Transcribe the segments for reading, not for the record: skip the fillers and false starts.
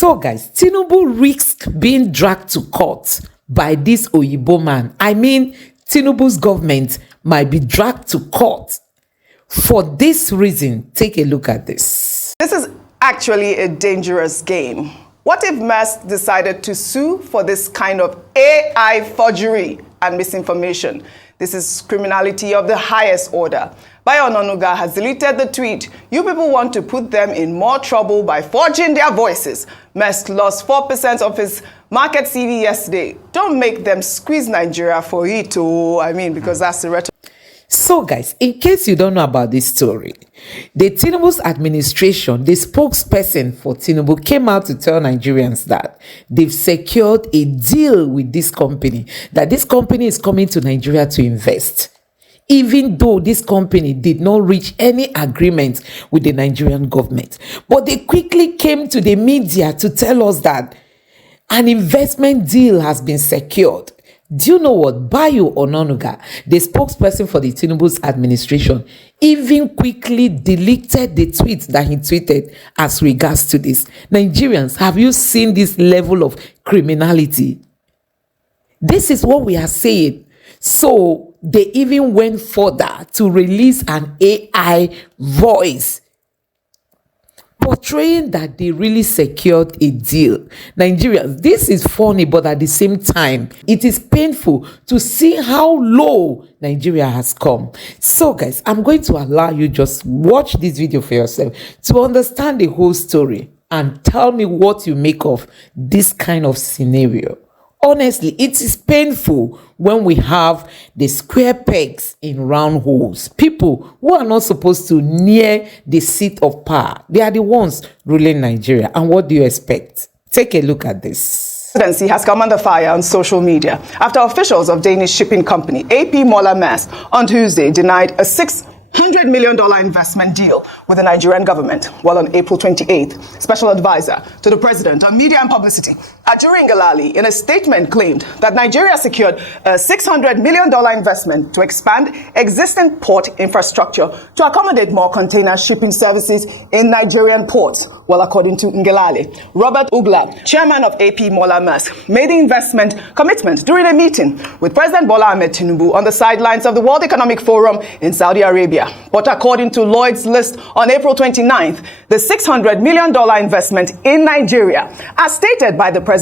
So guys, Tinubu risks being dragged to court by this Oyibo man. I mean, Tinubu's government might be dragged to court. For this reason, take a look at this. This is actually a dangerous game. What if Maersk decided to sue for this kind of AI forgery and misinformation? This is criminality of the highest order. Bayo Onanuga has deleted the tweet. You people want to put them in more trouble by forging their voices. Maersk lost 4% of his market CV yesterday. Don't make them squeeze Nigeria for it, because that's the rhetoric. So guys, in case you don't know about this story, the Tinubu's administration, the spokesperson for Tinubu, came out to tell Nigerians that they've secured a deal with this company, that this company is coming to Nigeria to invest, even though this company did not reach any agreement with the Nigerian government. But they quickly came to the media to tell us that an investment deal has been secured. Do you know what? Bayo Onanuga, the spokesperson for the Tinubu's administration, even quickly deleted the tweet that he tweeted as regards to this. Nigerians, have you seen this level of criminality? This is what we are saying. So they even went further to release an AI voice portraying that they really secured a deal. Nigerians, this is funny, but at the same time, it is painful to see how low Nigeria has come. So guys, I'm going to allow you just watch this video for yourself to understand the whole story and tell me what you make of this kind of scenario. Honestly, it is painful when we have the square pegs in round holes. People who are not supposed to near the seat of power, they are the ones ruling Nigeria. And what do you expect? Take a look at this. The presidency has come under fire on social media after officials of Danish shipping company AP Moller Maersk on Tuesday denied a $600 million investment deal with the Nigerian government, while on April 28th, special advisor to the president on media and publicity, Ajuri Ngalali, in a statement claimed that Nigeria secured a $600 million investment to expand existing port infrastructure to accommodate more container shipping services in Nigerian ports. Well, according to Ngalali, Robert Ugla, chairman of AP Moller Maersk, made the investment commitment during a meeting with President Bola Ahmed Tinubu on the sidelines of the World Economic Forum in Saudi Arabia. But according to Lloyd's list on April 29th, the $600 million investment in Nigeria, as stated by the presidency,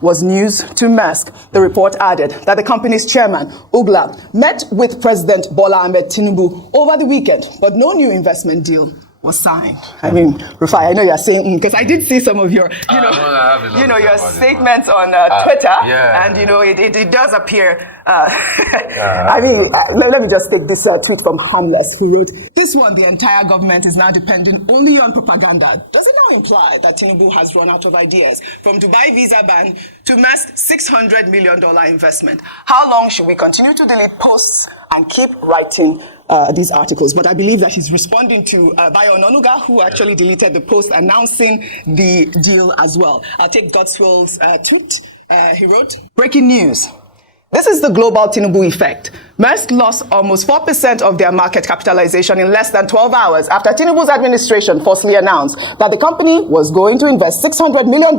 was news to Maersk. The report added that the company's chairman, Ugla, met with President Bola Ahmed Tinubu over the weekend, but no new investment deal was signed. I mean, Rufai, I know you're saying, because I did see some of your, your statements on Twitter, and it does appear. Let me just take this tweet from Harmless, who wrote, "This one, the entire government is now dependent only on propaganda. Does it now imply that Tinubu has run out of ideas? From Dubai visa ban to Maersk $600 million investment. How long should we continue to delete posts and keep writing these articles?" But I believe that he's responding to Bayo Onanuga, who actually deleted the post announcing the deal as well. I'll take Godswill's tweet. He wrote, "Breaking news. This is the global Tinubu effect. Maersk lost almost 4% of their market capitalization in less than 12 hours after Tinubu's administration falsely announced that the company was going to invest $600 million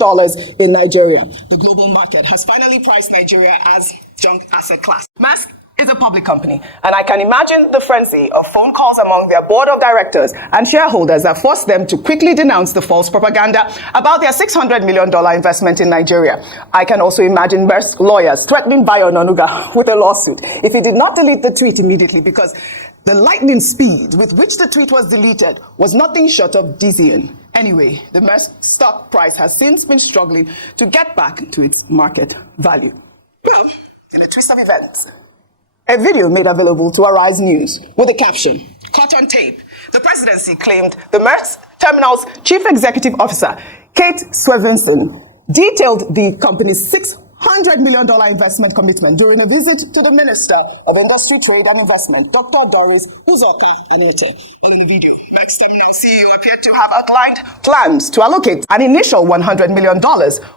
in Nigeria. The global market has finally priced Nigeria as junk asset class. Maersk is a public company, and I can imagine the frenzy of phone calls among their board of directors and shareholders that forced them to quickly denounce the false propaganda about their $600 million investment in Nigeria. I can also imagine Maersk lawyers threatening Bayo Onanuga with a lawsuit if he did not delete the tweet immediately, because the lightning speed with which the tweet was deleted was nothing short of dizzying. Anyway, the Maersk stock price has since been struggling to get back to its market value. Well, in a twist of events, a video made available to Arise News with the caption, "Caught on tape." The presidency claimed the Maersk Terminal's chief executive officer, Kate Swevenson, detailed the company's $600 million investment commitment during a visit to the Minister of Industry, Trade and Investment, Dr. Doris Uzoka Anete. And in the video, Maersk Terminal CEO appeared to have outlined plans to allocate an initial $100 million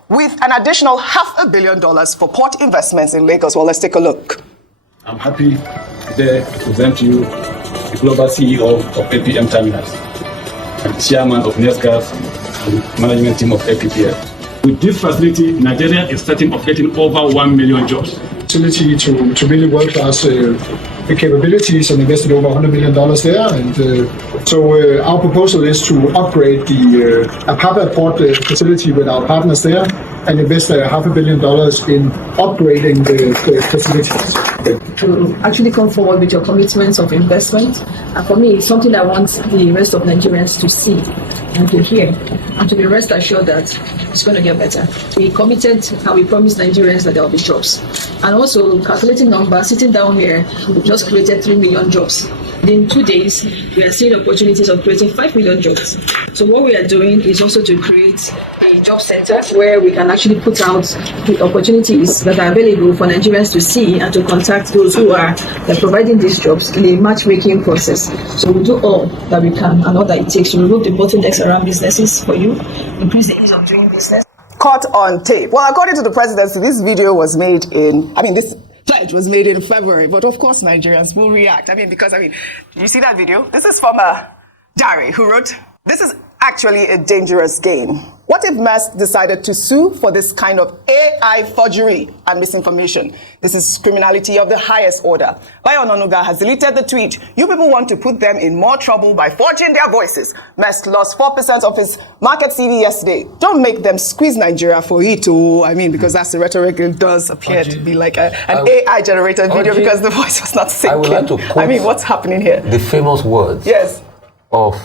with an additional $500 million for port investments in Lagos. Well, let's take a look. I'm happy today to present to you the global CEO of APM Terminals and chairman of Maersk management team of APPL. With this facility, Nigeria is certain of getting over 1 million jobs. Facility to really world-class capabilities and invested over $100 million there. And so our proposal is to upgrade the Apapa port facility with our partners there and invest $500 million in upgrading the facilities. To actually come forward with your commitments of investment. And for me, it's something I want the rest of Nigerians to see and to hear, and to be rest assured that it's going to get better. We committed and we promised Nigerians that there will be jobs. And also, calculating numbers, sitting down here, we just created 3 million jobs. In 2 days, we are seeing opportunities of creating 5 million jobs. So what we are doing is also to create a job center where we can actually put out the opportunities that are available for Nigerians to see and to contact those who are providing these jobs in a matchmaking process. So we do all that we can and all that it takes to remove the bottlenecks around businesses for you, increase the ease of doing business. Caught on tape. Well, according to the presidency, this video was made this pledge was made in February, but of course Nigerians will react. Because you see that video? This is from Jare, who wrote, "This is actually a dangerous game. What if Maersk decided to sue for this kind of AI forgery and misinformation? This is criminality of the highest order. Bayo Onanuga has deleted the tweet. You people want to put them in more trouble by forging their voices. Maersk lost 4% of his market CV yesterday. Don't make them squeeze Nigeria for it, because that's the rhetoric. It does appear to be like an AI-generated video because the voice was not syncing. I would like to quote what's happening here? The famous words of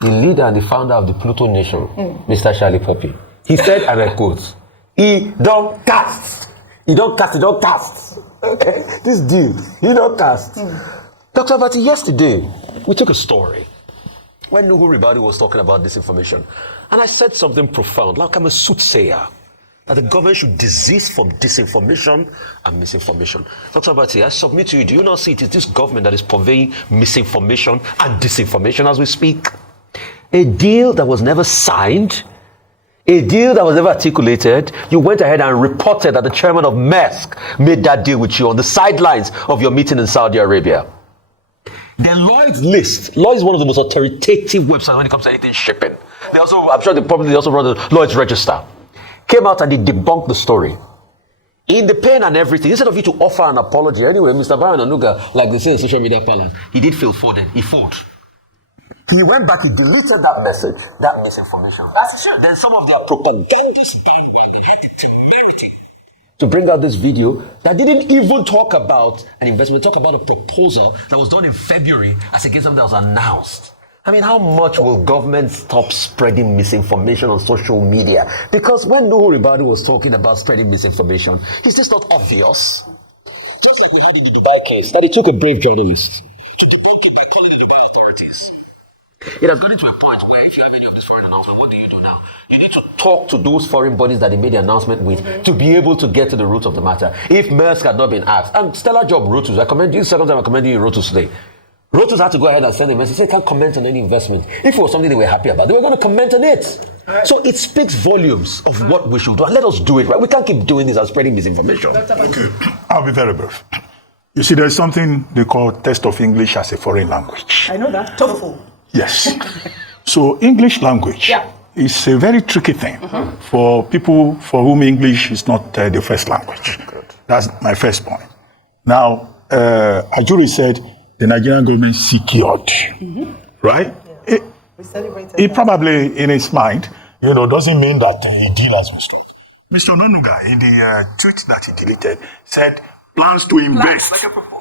the leader and the founder of the Pluto Nation, Mr. Charlie Poppy. He said, and I quote, "He don't cast. He don't cast. He don't cast." Okay, this dude, he don't cast. Dr. Abati, yesterday, we took a story when Nuhu Ribadi was talking about disinformation. And I said something profound, like I'm a soothsayer, that the government should desist from disinformation and misinformation. Dr. Abati, I submit to you, do you not see it is this government that is purveying misinformation and disinformation as we speak? A deal that was never signed, a deal that was never articulated. You went ahead and reported that the chairman of Maersk made that deal with you on the sidelines of your meeting in Saudi Arabia. Then Lloyd's List. Lloyd's is one of the most authoritative websites when it comes to anything shipping. They also, I'm sure they probably also run the Lloyd's Register. Came out and they debunked the story. In the pain and everything, instead of you to offer an apology, anyway, Mr. Baron Anuga, like they say in social media parlance, he did feel forwarded. He fought. He went back, he deleted that message, that misinformation. That's true. Then some of their propagandists bandwagon had the temerity to bring out this video that didn't even talk about an investment, talk about a proposal that was done in February as against something that was announced. How much will government stop spreading misinformation on social media? Because when Nuhu Ribadi was talking about spreading misinformation, is this not obvious? Just like we had in the Dubai case, that it took a brave journalist to debunk it by calling the Dubai authorities. It has gotten to a point where if you have any of this foreign announcement, what do you do now? You need to talk to those foreign bodies that they made the announcement with to be able to get to the root of the matter. If Maersk had not been asked, and stellar job Rotus, I commend you, second time I commend you Rotus today. Rotus had to go ahead and send a message, say, can't comment on any investment. If it was something they were happy about, they were going to comment on it. Right. So it speaks volumes of what we should do. And let us do it, right? We can't keep doing this and spreading misinformation. Okay. I'll be very brief. You see, there's something they call test of English as a foreign language. I know that. TOEFL. Yes. So English language is a very tricky thing for people for whom English is not the first language. Good. That's my first point. Now, Ajuri said the Nigerian government secured, right? Yeah. It probably, in his mind, doesn't mean that a deal has been struck. Mr. Onanuga, in the tweet that he deleted, said plans to invest.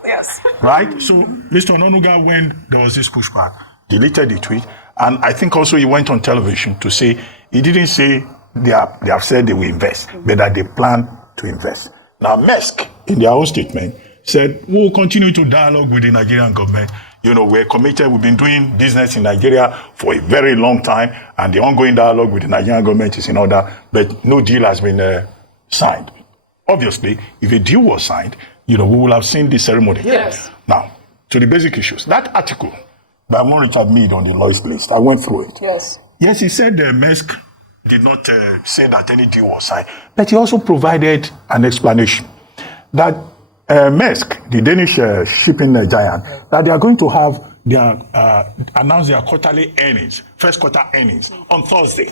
Yes. Right? So Mr. Onanuga, when there was this pushback, deleted the tweet, and I think also he went on television to say, he didn't say they have said they will invest, but that they plan to invest. Now, Maersk, in their own statement, said, we'll continue to dialogue with the Nigerian government. We're committed. We've been doing business in Nigeria for a very long time, and the ongoing dialogue with the Nigerian government is in order, but no deal has been signed. Obviously, if a deal was signed, we will have seen the ceremony. Yes. Now, to the basic issues. That article by Mo Richard Meade on the Lloyd's List, I went through it. Yes. Yes, he said Maersk did not say that any deal was signed, but he also provided an explanation that Maersk, the Danish shipping giant, that they are going to have announce their quarterly earnings, first quarter earnings, on Thursday.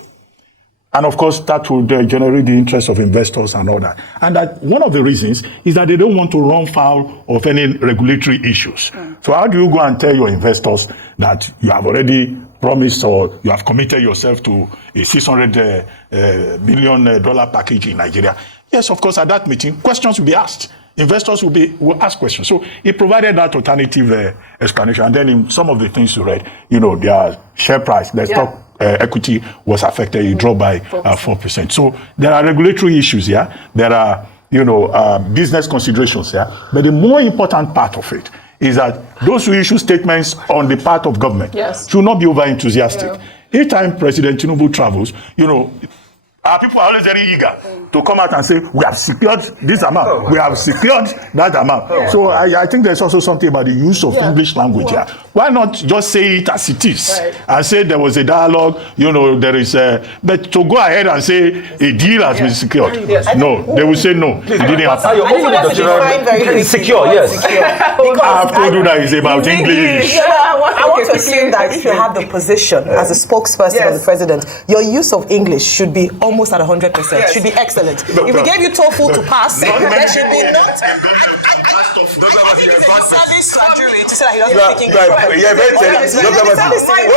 And of course, that will generate the interest of investors and all that. And that one of the reasons is that they don't want to run foul of any regulatory issues. So how do you go and tell your investors that you have already promised or you have committed yourself to a $600 million package in Nigeria? Yes, of course, at that meeting, questions will be asked. Investors will ask questions. So he provided that alternative explanation. And then in some of the things you read, their share price, their stock equity was affected. It dropped by 4%. So there are regulatory issues here. There are, business considerations here. But the more important part of it is that those who issue statements on the part of government should not be over enthusiastic. Each time President Tinubu travels, our people are always very eager to come out and say, we have secured this amount, we have secured that amount. So I think there's also something about the use of English language here. Why not just say it as it is and say there was a dialogue, there is but to go ahead and say a deal has been secured. No, they will say no, it didn't happen. It's secure, yes. I have told you that it's about English. I want to assume that if you have the position as a spokesperson of the president, your use of English should be almost at 100%. Should be excellent. If we gave you TOEFL to pass, there should be not. I think it's a service to a jury to say that he doesn't speak English properly. Yeah, very what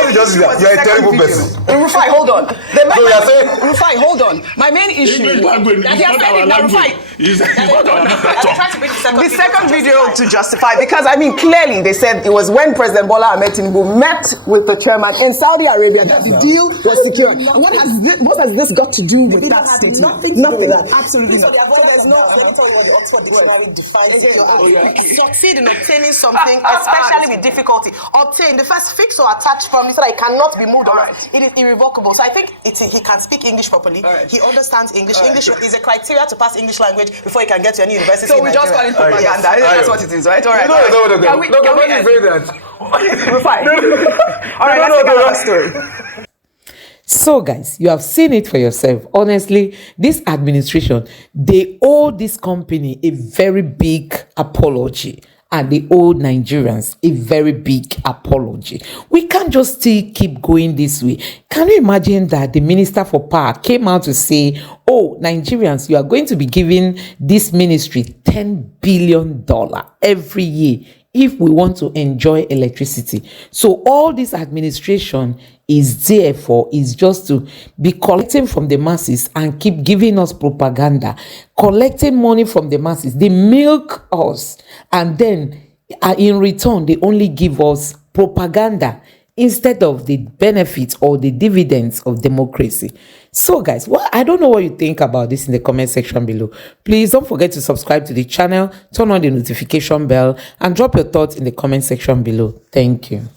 you just you're a terrible person. Rufai, hold on. Rufai, hold on. My main issue English language that is not our language. The second video to justify, because clearly they said it was when President Bola Ahmed Tinubu met with the chairman in Saudi Arabia that the deal was secured. And what has this got to do with that statement? Nothing. Absolutely nothing. So there's no. Let me tell you what the Oxford Dictionary defines secure. Succeed in obtaining something, especially with difficulty. Obtain the first fix or attach from so that it cannot be moved around. It is irrevocable. So I think he can speak English properly. He understands English. English is a criteria to pass English language before he can get to any university. So we just call it propaganda. That's what it is, right? All right. No. Can we say that? Rufai. All right, let's take another story. So guys, you have seen it for yourself. Honestly, this administration, they owe this company a very big apology, and they owe Nigerians a very big apology. We can't just still keep going this way. Can you imagine that the Minister for Power came out to say, oh, Nigerians, you are going to be giving this ministry $10 billion every year if we want to enjoy electricity. So all this administration is there for is just to be collecting from the masses and keep giving us propaganda, collecting money from the masses. They milk us, and then in return they only give us propaganda instead of the benefits or the dividends of democracy. So guys, I don't know what you think about this in the comment section below. Please don't forget to subscribe to the channel, turn on the notification bell, and drop your thoughts in the comment section below. Thank you.